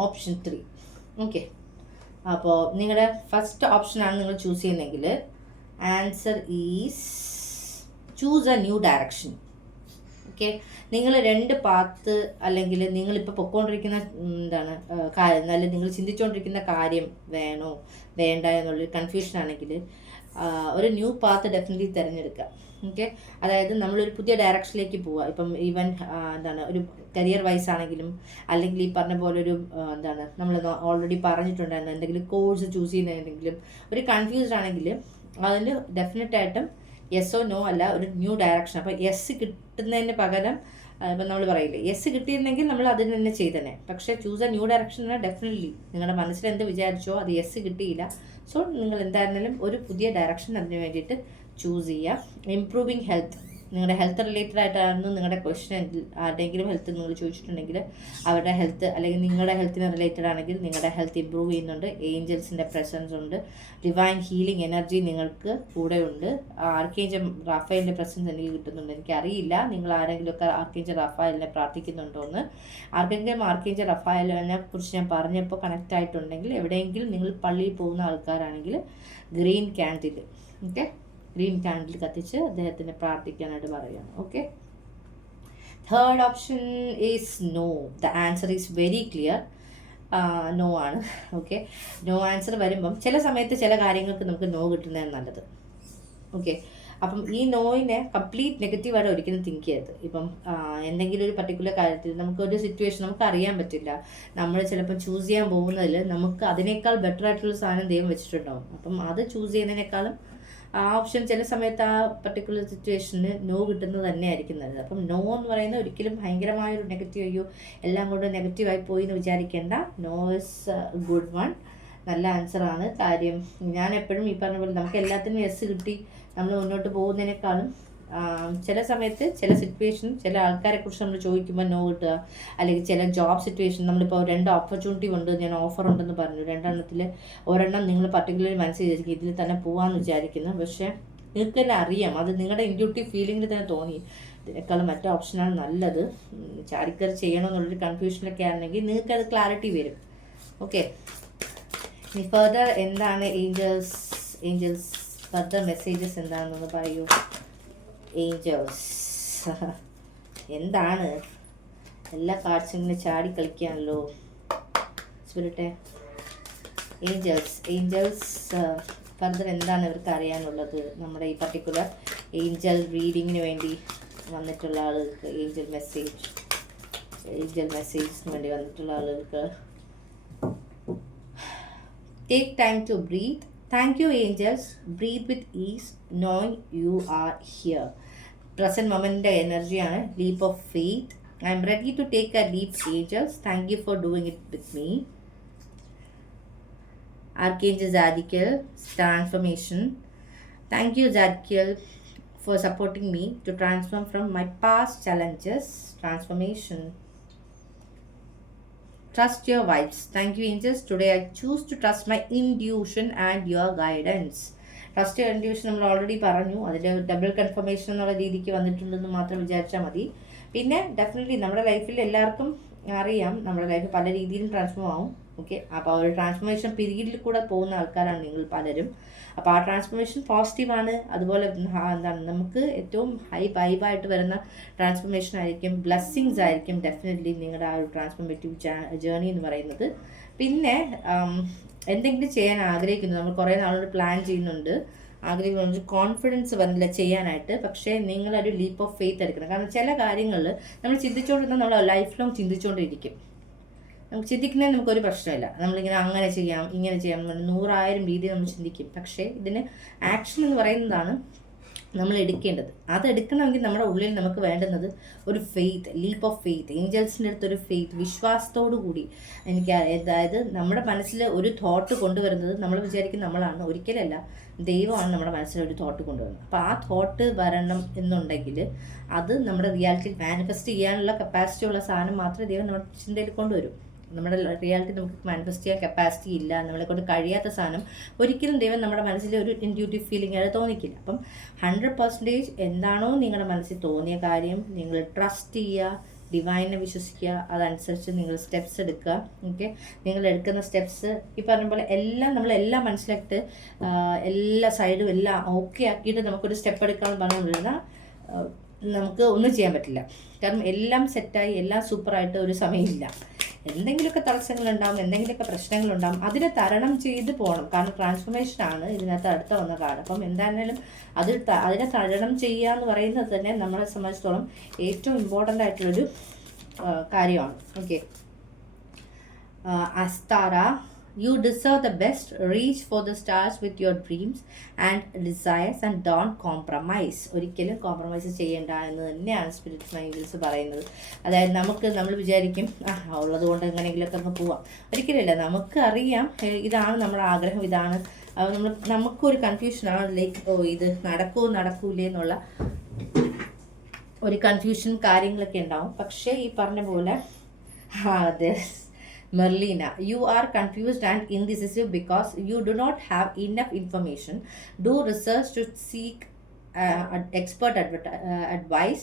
ഓപ്ഷൻ 3. ഓക്കെ, അപ്പോൾ നിങ്ങളുടെ ഫസ്റ്റ് ഓപ്ഷനാണ് നിങ്ങൾ ചൂസ് ചെയ്യുന്നതെങ്കിൽ answer is choose A new direction. Okay, നിങ്ങൾ 2 പാത്ത് അല്ലെങ്കിൽ നിങ്ങളിപ്പോൾ പൊയ്ക്കൊണ്ടിരിക്കുന്ന കാര്യം, അല്ലെങ്കിൽ നിങ്ങൾ ചിന്തിച്ചുകൊണ്ടിരിക്കുന്ന കാര്യം വേണോ വേണ്ട എന്നുള്ളൊരു കൺഫ്യൂഷൻ ആണെങ്കിൽ ഒരു ന്യൂ പാത്ത് ഡെഫിനറ്റ്ലി തിരഞ്ഞെടുക്കുക. ഓക്കെ, അതായത് നമ്മളൊരു പുതിയ ഡയറക്ഷനിലേക്ക് പോവുക. ഇപ്പം ഈവൻ ഒരു കരിയർ വൈസ് ആണെങ്കിലും, അല്ലെങ്കിൽ ഈ പറഞ്ഞ പോലെ ഒരു നമ്മൾ ഓൾറെഡി പറഞ്ഞിട്ടുണ്ടായിരുന്നു എന്തെങ്കിലും കോഴ്സ് ചൂസ് ചെയ്യുന്നതെങ്കിലും ഒരു കൺഫ്യൂസ്ഡ് ആണെങ്കിൽ അതിൽ ഡെഫിനറ്റായിട്ടും യെസ്സോ നോ അല്ല, ഒരു ന്യൂ ഡയറക്ഷൻ. അപ്പോൾ യെസ് കിട്ടുന്നതിന് പകരം ഇപ്പം നമ്മൾ പറയില്ലേ, യെസ് കിട്ടിയിരുന്നെങ്കിൽ നമ്മൾ അതിന് തന്നെ ചെയ്തന്നെ. പക്ഷേ ചൂസ് എ ന്യൂ ഡയറക്ഷൻ എന്നാൽ ഡെഫിനറ്റ്ലി നിങ്ങളുടെ മനസ്സിൽ എന്ത് വിചാരിച്ചോ അത് യെസ് കിട്ടിയില്ല. സോ നിങ്ങൾ എന്തായിരുന്നാലും ഒരു പുതിയ ഡയറക്ഷൻ അതിന് വേണ്ടിയിട്ട് ചൂസ് ചെയ്യുക. ഇംപ്രൂവിങ് ഹെൽത്ത്, നിങ്ങളുടെ ഹെൽത്ത് റിലേറ്റഡ് ആയിട്ടായിരുന്നു നിങ്ങളുടെ ക്വസ്റ്റ്യൻ. ആരുടെയെങ്കിലും ഹെൽത്ത് നിങ്ങൾ ചോദിച്ചിട്ടുണ്ടെങ്കിൽ അവരുടെ ഹെൽത്ത്, അല്ലെങ്കിൽ നിങ്ങളുടെ ഹെൽത്തിന് റിലേറ്റഡ് ആണെങ്കിൽ നിങ്ങളുടെ ഹെൽത്ത് ഇമ്പ്രൂവ് ചെയ്യുന്നുണ്ട്. ഏഞ്ചൽസിൻ്റെ പ്രസൻസ് ഉണ്ട്. ഡിവൈൻ ഹീലിംഗ് എനർജി നിങ്ങൾക്ക് കൂടെ ഉണ്ട്. ആർക്കേഞ്ചൽ റാഫേലിൻ്റെ പ്രസൻസ് എനിക്ക് കിട്ടുന്നുണ്ട്. എനിക്കറിയില്ല നിങ്ങൾ ആരെങ്കിലുമൊക്കെ ആർക്കേഞ്ചൽ റാഫായലിനെ പ്രാർത്ഥിക്കുന്നുണ്ടോ എന്ന്. ആർക്കെങ്കിലും ആർക്കേഞ്ചൽ റാഫായലിനെ കുറിച്ച് ഞാൻ പറഞ്ഞപ്പോൾ കണക്റ്റ് ആയിട്ടുണ്ടെങ്കിൽ, എവിടെയെങ്കിലും നിങ്ങൾ പള്ളിയിൽ പോകുന്ന ആൾക്കാരാണെങ്കിൽ green candle, okay, green candle കത്തിച്ച് അദ്ദേഹത്തിന് പ്രാർത്ഥിക്കാനായിട്ട് പറയുകയാണ്. Okay, third option is no. The answer is very clear, no ആണ്. ഓക്കെ, നോ ആൻസർ വരുമ്പം ചില സമയത്ത് ചില കാര്യങ്ങൾക്ക് നമുക്ക് നോ കിട്ടുന്നതാണ് നല്ലത്. ഓക്കെ, അപ്പം ഈ നോയിനെ കംപ്ലീറ്റ് നെഗറ്റീവായിട്ട് ഒരിക്കലും തിങ്ക് ചെയ്യരുത്. ഇപ്പം എന്തെങ്കിലും ഒരു പർട്ടിക്കുലർ കാര്യത്തിൽ നമുക്കൊരു സിറ്റുവേഷൻ നമുക്ക് അറിയാൻ പറ്റില്ല, നമ്മൾ ചിലപ്പോൾ ചൂസ് ചെയ്യാൻ പോകുന്നതിൽ നമുക്ക് അതിനേക്കാൾ ബെറ്റർ ആയിട്ടുള്ള സാധനം ദൈവം വെച്ചിട്ടുണ്ടാവും. അപ്പം അത് ചൂസ് ചെയ്യുന്നതിനേക്കാളും ആ ഓപ്ഷൻ ചില സമയത്ത് ആ പർട്ടിക്കുലർ സിറ്റുവേഷന് നോ കിട്ടുന്നത് തന്നെയായിരിക്കും നല്ലത്. അപ്പം നോ എന്ന് പറയുന്നത് ഒരിക്കലും ഭയങ്കരമായൊരു നെഗറ്റീവ്, അയ്യോ എല്ലാം കൊണ്ട് നെഗറ്റീവായി പോയി എന്ന് വിചാരിക്കേണ്ട. നോ ഇസ് ഗുഡ് വൺ, നല്ല ആൻസറാണ്. കാര്യം ഞാൻ എപ്പോഴും ഈ പറഞ്ഞ പോലെ നമുക്ക് എല്ലാത്തിനും യെസ് കിട്ടി നമ്മൾ മുന്നോട്ട് പോകുന്നതിനേക്കാളും ചില സമയത്ത് ചില സിറ്റുവേഷൻ ചില ആൾക്കാരെക്കുറിച്ച് നമ്മൾ ചോദിക്കുമ്പോൾ നോ കിട്ടുക, അല്ലെങ്കിൽ ചില ജോബ് സിറ്റുവേഷൻ നമ്മളിപ്പോൾ 2 ഓപ്പർച്യൂണിറ്റി ഉണ്ട്, ഞാൻ ഓഫർ ഉണ്ടെന്ന് പറഞ്ഞു, 2 ഒരെണ്ണം നിങ്ങൾ പർട്ടിക്കുലർലി മനസ്സിൽ വിചാരിക്കും ഇതിൽ തന്നെ പോകാമെന്ന് വിചാരിക്കുന്നു. പക്ഷേ നിങ്ങൾക്ക് തന്നെ അറിയാം, അത് നിങ്ങളുടെ ഇൻഡ്യൂട്ടീവ് ഫീലിംഗിൽ തന്നെ തോന്നി ഇതിനേക്കാളും മറ്റേ ഓപ്ഷനാണ് നല്ലത്, ചാടിക്കറി ചെയ്യണമെന്നുള്ളൊരു കൺഫ്യൂഷനൊക്കെ ആണെങ്കിൽ നിങ്ങൾക്കത് ക്ലാരിറ്റി വരും. ഓക്കെ, ഇനി ഫർദർ എന്താണ് ഏഞ്ചൽസ് ഫർദർ മെസ്സേജസ് എന്താണെന്നൊന്ന് പറയൂ. ഏഞ്ചൽസ് എന്താണ്, എല്ലാ കാർഡ്സും ഇങ്ങനെ ചാടി കളിക്കാണല്ലോ സ്പിരിറ്റെ. ഏഞ്ചൽസ് ഫർദർ എന്താണ് ഇവർക്ക് അറിയാനുള്ളത്? നമ്മുടെ ഈ പർട്ടിക്കുലർ ഏഞ്ചൽ റീഡിങ്ങിന് വേണ്ടി വന്നിട്ടുള്ള ആളുകൾക്ക് ഏഞ്ചൽ മെസ്സേജിന് വേണ്ടി വന്നിട്ടുള്ള ആളുകൾക്ക് take time to breathe. Thank you, angels. Breathe with ease, knowing you are here. Present moment energy ആണ്. Leap of faith. I am ready to take a leap, angels. Thank you for doing it with me. Archangel Zadkiel, transformation. Thank you, Zadkiel, for supporting me to transform from my past challenges. Transformation. Trust your vibes. Thank you, angels. Today I choose to trust my intuition and your guidance. Trust your intuition നമ്മൾ already പറഞ്ഞു, അതിൻ്റെ double confirmation എന്നുള്ള രീതിക്ക് വന്നിട്ടുണ്ടെന്ന് മാത്രം വിചാരിച്ചാൽ മതി. പിന്നെ ഡെഫിനറ്റ്ലി നമ്മുടെ ലൈഫിൽ എല്ലാവർക്കും അറിയാം നമ്മുടെ ലൈഫ് പല രീതിയിലും ട്രാൻസ്ഫോം ആവും. ഓക്കെ, അപ്പോൾ ഒരു ട്രാൻസ്ഫോർമേഷൻ പീരീഡിൽ കൂടെ പോകുന്ന ആൾക്കാരാണ് നിങ്ങൾ പലരും. അപ്പോൾ ആ ട്രാൻസ്ഫോർമേഷൻ പോസിറ്റീവാണ്. അതുപോലെ നമുക്ക് ഏറ്റവും ഹൈ വൈബായിട്ട് വരുന്ന ട്രാൻസ്ഫോർമേഷൻ ആയിരിക്കും, ബ്ലെസ്സിങ്സ് ആയിരിക്കും ഡെഫിനറ്റ്ലി നിങ്ങളുടെ ആ ഒരു ട്രാൻസ്ഫോർമേറ്റീവ് ജേർണി എന്ന് പറയുന്നത്. പിന്നെ എന്തെങ്കിലും ചെയ്യാൻ ആഗ്രഹിക്കുന്നു, നമ്മൾ കുറേ നാളോട് പ്ലാൻ ചെയ്യുന്നുണ്ട്, ആഗ്രഹിക്കുന്നുണ്ട്, കോൺഫിഡൻസ് വന്നില്ല ചെയ്യാനായിട്ട്. പക്ഷേ നിങ്ങളൊരു ലീപ്പ് ഓഫ് ഫെയ്ത്ത് എടുക്കണം. കാരണം ചില കാര്യങ്ങൾ നമ്മൾ ചിന്തിച്ചുകൊണ്ടിരുന്നാൽ നമ്മൾ ലൈഫ് ലോങ് ചിന്തിച്ചുകൊണ്ടിരിക്കും. നമുക്ക് ചിന്തിക്കുന്നതിന് നമുക്കൊരു പ്രശ്നമില്ല, നമ്മളിങ്ങനെ അങ്ങനെ ചെയ്യാം ഇങ്ങനെ ചെയ്യാം 100,000 രീതിയിൽ നമ്മൾ ചിന്തിക്കും. പക്ഷേ ഇതിന് ആക്ഷൻ എന്ന് പറയുന്നതാണ് നമ്മൾ എടുക്കേണ്ടത്. അത് എടുക്കണമെങ്കിൽ നമ്മുടെ ഉള്ളിൽ നമുക്ക് വേണ്ടുന്നത് ഒരു ഫെയ്ത്ത്, ലീപ്പ് ഓഫ് ഫെയ്ത്ത്, ഏഞ്ചൽസിൻ്റെ അടുത്തൊരു ഫെയ്ത്ത്, വിശ്വാസത്തോടു കൂടി. അതായത് നമ്മുടെ മനസ്സിൽ ഒരു തോട്ട് കൊണ്ടുവരുന്നത് നമ്മൾ വിചാരിക്കും നമ്മളാണ്, ഒരിക്കലല്ല, ദൈവമാണ് നമ്മുടെ മനസ്സിൽ ഒരു തോട്ട് കൊണ്ടുവരുന്നത്. അപ്പോൾ ആ തോട്ട് വരണം എന്നുണ്ടെങ്കിൽ അത് നമ്മുടെ റിയാലിറ്റിയിൽ മാനിഫെസ്റ്റ് ചെയ്യാനുള്ള കപ്പാസിറ്റി ഉള്ള സാധനം മാത്രമേ ദൈവം നമ്മുടെ ചിന്തയിൽ കൊണ്ടുവരും. നമ്മുടെ റിയാലിറ്റി നമുക്ക് മാനിഫെസ്റ്റ് ചെയ്യാൻ കപ്പാസിറ്റി ഇല്ല, നമ്മളെ കൊണ്ട് കഴിയാത്ത സാധനം ഒരിക്കലും ദൈവം നമ്മുടെ മനസ്സിൽ ഒരു ഇൻറ്റ്യൂട്ടീവ് ഫീലിംഗ് ആയിട്ട് തോന്നിക്കില്ല. അപ്പം 100% എന്താണോ നിങ്ങളുടെ മനസ്സിൽ തോന്നിയ കാര്യം നിങ്ങൾ ട്രസ്റ്റ് ചെയ്യുക, ഡിവൈനെ വിശ്വസിക്കുക, അതനുസരിച്ച് നിങ്ങൾ സ്റ്റെപ്സ് എടുക്കുക. ഓക്കെ, നിങ്ങൾ എടുക്കുന്ന സ്റ്റെപ്സ് ഈ പറഞ്ഞ പോലെ എല്ലാം നമ്മളെല്ലാം മനസ്സിലാക്കിയിട്ട് എല്ലാ സൈഡും എല്ലാം ഓക്കെ ആക്കിയിട്ട് നമുക്കൊരു സ്റ്റെപ്പ് എടുക്കാമെന്ന് പറഞ്ഞുകൊണ്ടിരുന്നാൽ നമുക്ക് ഒന്നും ചെയ്യാൻ പറ്റില്ല. കാരണം എല്ലാം സെറ്റായി എല്ലാം സൂപ്പറായിട്ട് ഒരു സമയമില്ല. എന്തെങ്കിലുമൊക്കെ തടസ്സങ്ങളുണ്ടാകും, എന്തെങ്കിലുമൊക്കെ പ്രശ്നങ്ങളുണ്ടാകും, അതിനെ തരണം ചെയ്ത് പോകണം. കാരണം ട്രാൻസ്ഫോർമേഷനാണ് ഇതിനകത്ത് അടുത്ത വന്ന കാർഡ്. അപ്പം എന്തായാലും അതിനെ തരണം ചെയ്യുക എന്ന് പറയുന്നത് തന്നെ നമ്മളെ സംബന്ധിച്ചിടത്തോളം ഏറ്റവും ഇമ്പോർട്ടൻ്റ് ആയിട്ടുള്ളൊരു കാര്യമാണ്. ഓക്കെ, അസ്താര, you deserve the best. Reach for the stars with your dreams and desires and don't compromise. ഒരിക്കലും കോംപ്രമൈസ് ചെയ്യേണ്ട എന്ന് തന്നെയാണ് സ്പിരിറ്റ് മൈൻഡ്സ് പറയുന്നത്. അതായത് നമ്മൾ വിചാരിക്കും ഉള്ളത് കൊണ്ട് എങ്ങനെയെങ്കിലുമൊക്കെ അങ്ങ് പോവാം. ഒരിക്കലുമില്ല, നമുക്ക് അറിയാം ഇതാണ് നമ്മുടെ ആഗ്രഹം, ഇതാണ് നമുക്കൊരു കൺഫ്യൂഷനാണ്. ലൈക്ക് ഇത് നടക്കൂലേ എന്നുള്ള ഒരു കൺഫ്യൂഷൻ കാര്യങ്ങളൊക്കെ ഉണ്ടാവും. പക്ഷേ ഈ പറഞ്ഞ പോലെ അതെ Merlina, you are confused and indecisive because you do not have enough information. Do research to seek expert advice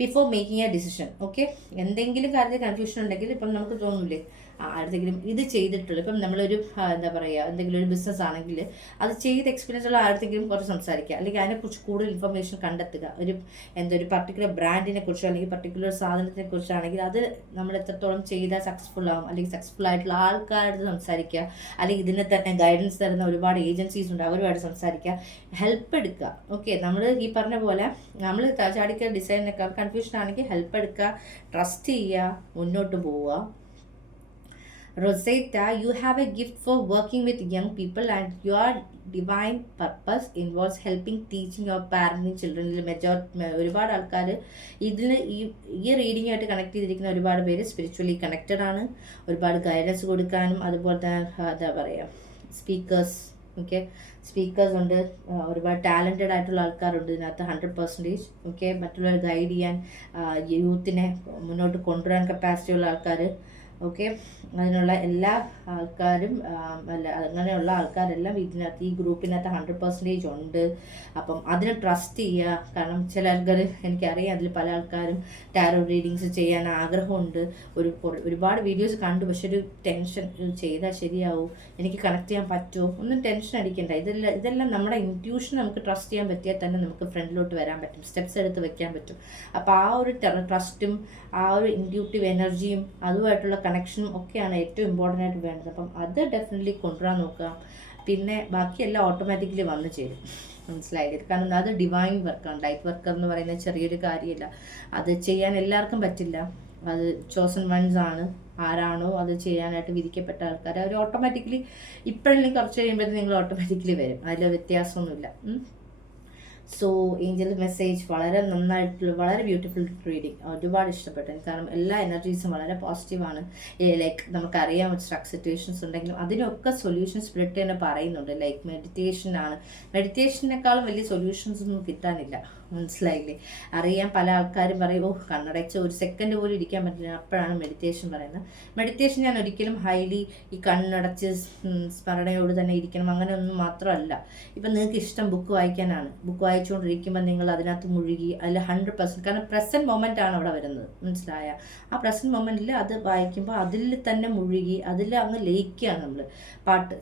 before making a decision. Okay, എന്തെങ്കിലും കാര്യത്തിൽ കൺഫ്യൂഷൻ ഉണ്ടെങ്കിൽ ഇപ്പം നമുക്ക് തോന്നൂലേ ആരുടെങ്കിലും ഇത് ചെയ്തിട്ടുള്ളൂ. ഇപ്പം നമ്മളൊരു എന്താ പറയുക, എന്തെങ്കിലും ഒരു ബിസിനസ് ആണെങ്കിൽ അത് ചെയ്ത് എക്സ്പീരിയൻസ് ഉള്ള ആരുടെങ്കിലും കുറച്ച് സംസാരിക്കുക, അല്ലെങ്കിൽ അതിനെക്കുറിച്ച് കൂടുതൽ ഇൻഫർമേഷൻ കണ്ടെത്തുക. ഒരു പർട്ടിക്കുലർ ബ്രാൻഡിനെ കുറിച്ചോ അല്ലെങ്കിൽ പർട്ടിക്കുലർ സാധനത്തിനെ കുറിച്ചാണെങ്കിൽ അത് നമ്മൾ എത്രത്തോളം ചെയ്താൽ സക്സസ്ഫുൾ ആവും, അല്ലെങ്കിൽ സക്സസ്ഫുൾ ആയിട്ടുള്ള ആൾക്കാരുടെ സംസാരിക്കുക, അല്ലെങ്കിൽ ഇതിനെ തന്നെ ഗൈഡൻസ് തരുന്ന ഒരുപാട് ഏജൻസീസ് ഉണ്ട്, അവരുമായിട്ട് സംസാരിക്കുക, ഹെൽപ്പ് എടുക്കുക. ഓക്കെ, നമ്മൾ ഈ പറഞ്ഞ പോലെ നമ്മൾ ചാടിക്കുക ഡിസൈനൊക്കെ കൺഫ്യൂഷൻ ആണെങ്കിൽ ഹെൽപ്പ് എടുക്കുക, ട്രസ്റ്റ് ചെയ്യുക, മുന്നോട്ട് പോവുക. Rosetta, you have a gift for working with young people and your divine purpose involves helping teaching your parenting children. ഒരുപാട് ആൾക്കാർ ഈ റീഡിങ്ങായിട്ട് കണക്ട് ചെയ്തിരിക്കുന്ന ഒരുപാട് പേര് സ്പിരിച്വലി കണക്റ്റഡ് ആണ്. ഒരുപാട് ഗൈഡൻസ് കൊടുക്കാനും അതുപോലെ തന്നെ എന്താ പറയുക സ്പീക്കേഴ്സ് ഉണ്ട്, ഒരുപാട് ടാലൻറ്റഡ് ആയിട്ടുള്ള ആൾക്കാരുണ്ട് ഇതിനകത്ത് 100%. ഓക്കെ, മറ്റുള്ളവരെ ഗൈഡ് ചെയ്യാൻ യൂത്തിനെ മുന്നോട്ട് കൊണ്ടുവരാൻ കപ്പാസിറ്റി ഉള്ള ആൾക്കാർ. ഓക്കെ, അതിനുള്ള എല്ലാ ആൾക്കാരും അങ്ങനെയുള്ള ആൾക്കാരെല്ലാം ഇതിനകത്ത് ഈ ഗ്രൂപ്പിനകത്ത് 100% ഉണ്ട്. അപ്പം അതിനെ ട്രസ്റ്റ് ചെയ്യുക. കാരണം ചില ആൾക്കാർ എനിക്കറിയാം, അതിൽ പല ആൾക്കാരും ടാരോ റീഡിങ്സ് ചെയ്യാൻ ആഗ്രഹമുണ്ട്. ഒരുപാട് വീഡിയോസ് കണ്ടു, പക്ഷെ ഒരു ടെൻഷൻ, ചെയ്താൽ ശരിയാവും, എനിക്ക് കണക്ട് ചെയ്യാൻ പറ്റുമോ, ഒന്നും ടെൻഷൻ അടിക്കണ്ട. ഇതെല്ലാം നമ്മുടെ ഇൻറ്റ്യൂഷൻ നമുക്ക് ട്രസ്റ്റ് ചെയ്യാൻ പറ്റിയാൽ തന്നെ നമുക്ക് ഫ്രണ്ടിലോട്ട് വരാൻ പറ്റും, സ്റ്റെപ്സ് എടുത്ത് വെക്കാൻ പറ്റും. അപ്പോൾ ആ ഒരു ട്രസ്റ്റും ആ ഒരു ഇൻറ്റ്യൂട്ടീവ് എനർജിയും അതുമായിട്ടുള്ള കണക്ഷനും ഒക്കെയാണ് ഏറ്റവും ഇമ്പോർട്ടൻ്റ് ആയിട്ട് വേണ്ടത്. അപ്പം അത് ഡെഫിനറ്റ്ലി കൊണ്ടുവരാൻ നോക്കുക. പിന്നെ ബാക്കിയെല്ലാം ഓട്ടോമാറ്റിക്കലി വന്നു ചേരും, മനസ്സിലായില്ലേ? കാരണം അത് ഡിവൈൻ വർക്കാണ്. ലൈറ്റ് വർക്കർ എന്ന് പറയുന്നത് ചെറിയൊരു കാര്യമില്ല, അത് ചെയ്യാൻ എല്ലാവർക്കും പറ്റില്ല. അത് ചോസൺ വൺസ് ആണ്. ആരാണോ അത് ചെയ്യാനായിട്ട് വിധിക്കപ്പെട്ട ആൾക്കാർ അവർ ഓട്ടോമാറ്റിക്കലി ഇപ്പോഴെങ്കിലും കുറച്ച് കഴിയുമ്പോഴത്തേക്കും നിങ്ങൾ ഓട്ടോമാറ്റിക്കലി വരും, അതിൽ വ്യത്യാസമൊന്നുമില്ല. സോ ഏഞ്ചൽ മെസ്സേജ് വളരെ നന്നായിട്ടുള്ള വളരെ ബ്യൂട്ടിഫുൾ റീഡിങ്, ഒരുപാട് ഇഷ്ടപ്പെട്ടു. കാരണം എല്ലാ എനർജീസും വളരെ പോസിറ്റീവാണ്. ലൈക്ക് നമുക്കറിയാം സ്ട്രക്ക് സിറ്റുവേഷൻസ് ഉണ്ടെങ്കിലും അതിനൊക്കെ സൊല്യൂഷൻസ് സ്പിരിറ്റ് തന്നെ പറയുന്നുണ്ട്. ലൈക്ക് മെഡിറ്റേഷനാണ്, മെഡിറ്റേഷനേക്കാളും വലിയ സൊല്യൂഷൻസ് ഒന്നും കിട്ടാനില്ല, മനസ്സിലായില്ലേ? അറിയാം, പല ആൾക്കാരും പറയും കണ്ണടച്ച് ഒരു സെക്കൻഡ് പോലും ഇരിക്കാൻ പറ്റില്ല, അപ്പോഴാണ് മെഡിറ്റേഷൻ പറയുന്നത്. മെഡിറ്റേഷൻ ഞാൻ ഒരിക്കലും ഹൈലി ഈ കണ്ണടച്ച് സ്മരണയോട് തന്നെ ഇരിക്കണം അങ്ങനെയൊന്നും മാത്രമല്ല. ഇപ്പം നിങ്ങൾക്ക് ഇഷ്ടം ബുക്ക് വായിക്കാനാണ്, ബുക്ക് വായിച്ചുകൊണ്ടിരിക്കുമ്പോൾ നിങ്ങൾ അതിനകത്ത് മുഴുകി അതിൽ 100%, കാരണം പ്രസൻറ്റ് മൊമെൻ്റ് ആണ് അവിടെ വരുന്നത്, മനസ്സിലായ? ആ പ്രസൻറ്റ് മൊമെൻറ്റിൽ അത് വായിക്കുമ്പോൾ അതിൽ തന്നെ മുഴുകി അതിൽ അങ്ങ് ലയിക്കുകയാണ് നമ്മൾ.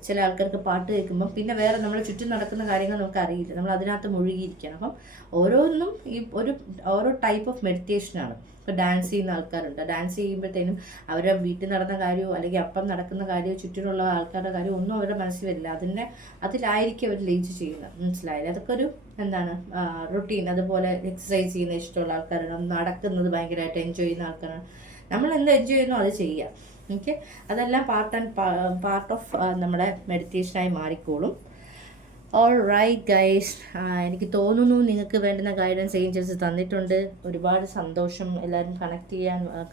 ചില ആൾക്കാർക്ക് പാട്ട് കേൾക്കുമ്പം പിന്നെ വേറെ നമ്മൾ ചുറ്റും നടക്കുന്ന കാര്യങ്ങൾ നമുക്ക് അറിയില്ല, നമ്മൾ അതിനകത്ത് മുഴുകിയിരിക്കണം. അപ്പം ഓരോന്നും ഓരോ ടൈപ്പ് ഓഫ് മെഡിറ്റേഷനാണ്. ഇപ്പോൾ ഡാൻസ് ചെയ്യുന്ന ആൾക്കാരുണ്ട്, ഡാൻസ് ചെയ്യുമ്പോഴത്തേനും അവരുടെ വീട്ടിൽ നടന്ന കാര്യമോ അല്ലെങ്കിൽ അപ്പം നടക്കുന്ന കാര്യമോ ചുറ്റിനുള്ള ആൾക്കാരുടെ കാര്യമോ ഒന്നും അവരുടെ മനസ്സിൽ വരില്ല, അതിലായിരിക്കും അവർ ലയിച്ച് ചെയ്യുന്നത്, മനസ്സിലായില്ല? അതൊക്കെ ഒരു എന്താണ് റുട്ടീൻ. അതുപോലെ എക്സസൈസ് ചെയ്യുന്ന ഇഷ്ടമുള്ള ആൾക്കാരാണ്, നടക്കുന്നത് ഭയങ്കരമായിട്ട് എൻജോയ് ചെയ്യുന്ന ആൾക്കാരാണ്. നമ്മൾ എന്ത് എൻജോയ് ചെയ്യുന്നോ അത് ചെയ്യുക. ഓക്കെ, അതെല്ലാം പാർട്ട് ഓഫ് നമ്മുടെ മെഡിറ്റേഷനായി മാറിക്കോളും. ഓൾ റൈറ്റ് ഗൈസ്, എനിക്ക് തോന്നുന്നു നിങ്ങൾക്ക് വേണ്ടുന്ന ഗൈഡൻസ് ഏഞ്ചൽസ് തന്നിട്ടുണ്ട്. ഒരുപാട് സന്തോഷം. എല്ലാവരും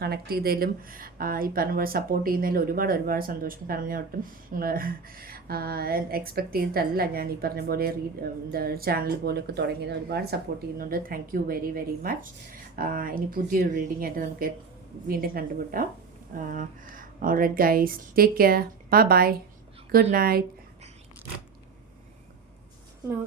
കണക്ട് ചെയ്തതിലും ഈ പറഞ്ഞ പോലെ സപ്പോർട്ട് ചെയ്യുന്നതിലും ഒരുപാട് സന്തോഷം. കാരണം ഞാൻ ഒട്ടും എക്സ്പെക്ട് ചെയ്തിട്ടല്ല ഞാൻ ഈ പറഞ്ഞ പോലെ ചാനൽ പോലെയൊക്കെ തുടങ്ങിയത്. ഒരുപാട് സപ്പോർട്ട് ചെയ്യുന്നുണ്ട്. Thank you very very much. ഇനി പുതിയൊരു റീഡിംഗ് ആയിട്ട് നമുക്ക് വീണ്ടും കണ്ടുമുട്ടാം. Alright, guys, take care. Bye bye. Good night. No.